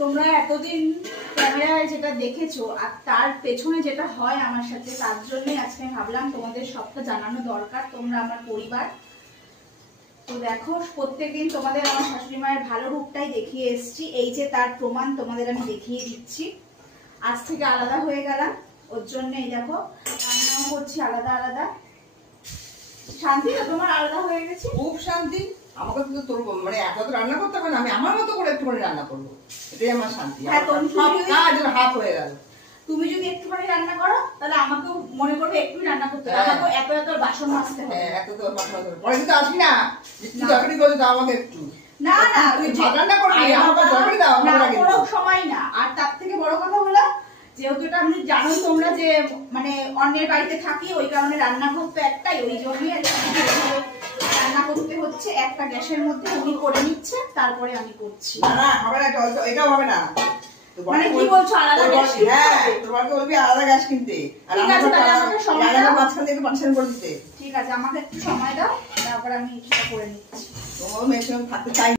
তোমরা এতদিন ক্যামেরায় যেটা দেখেছো আর তার পেছনে যেটা হয় আমার সাথে, তার জন্যই আজকে ভাবলাম তোমাদের সবটা জানানো দরকার। তোমরা আমার পরিবার, তো দেখো প্রত্যেকদিন তোমাদের আমার শাশুড়ি মায়ের ভালো রূপটাই দেখিয়ে এসেছি। এই যে তার প্রমাণ তোমাদের আমি দেখিয়ে দিচ্ছি। আজ থেকে আলাদা হয়ে গেলাম, ওর জন্য এই দেখো রান্নাও করছি আলাদা আলাদা। শান্তি তো তোমার আলাদা হয়ে গেছে? খুব শান্তি। আমাকে তো তোর মানে এত তো রান্না করতে হবে না, আমি আমার মতো করে একটুখানি রান্না করবো, এটাই আমার শান্তি। সব কাজ হাফ হয়ে গেল। তুমি যদি একটুখানি রান্না করো তাহলে আমাকেও মনে করবে একটু রান্না করতে হবে, আমাকে এত এত বাসন মাজতে হবে। হ্যাঁ, এত তো বাসন মাজতে হবে। পরে কিন্তু আসবি না, একটু দরকারি বলে দাও আমাকে একটু। না না, তুই ভাত রান্না করবি, আমাকে দরকারি দাও। না, কোনো সময় না। আর তার থেকে বড় কথা হলো, যেহেতু এটা আমি জানোই তোমরা যে মানে অন্যের বাড়িতে থাকি, ওই কারণে রান্নাঘর তো একটাই, ওই জন্যই রান্না করতে হচ্ছে। একটা গ্যাসের মধ্যে উনি করে নিচ্ছে, তারপরে আমি করছি। না না, হবে না, এটাও হবে না। মানে কি বলছো আলাদা গ্যাস? হ্যাঁ, তোমাকে বলবি আলাদা গ্যাস কিনতে, আর আমাকে সময় দাও, মাঝখান থেকে পার্সেন্ট করে দিতে। ঠিক আছে, আমাকে একটু সময় দাও, তারপর আমি সেটা করে নিচ্ছি। তোমার মেয়ের সঙ্গে থাকতে চাই।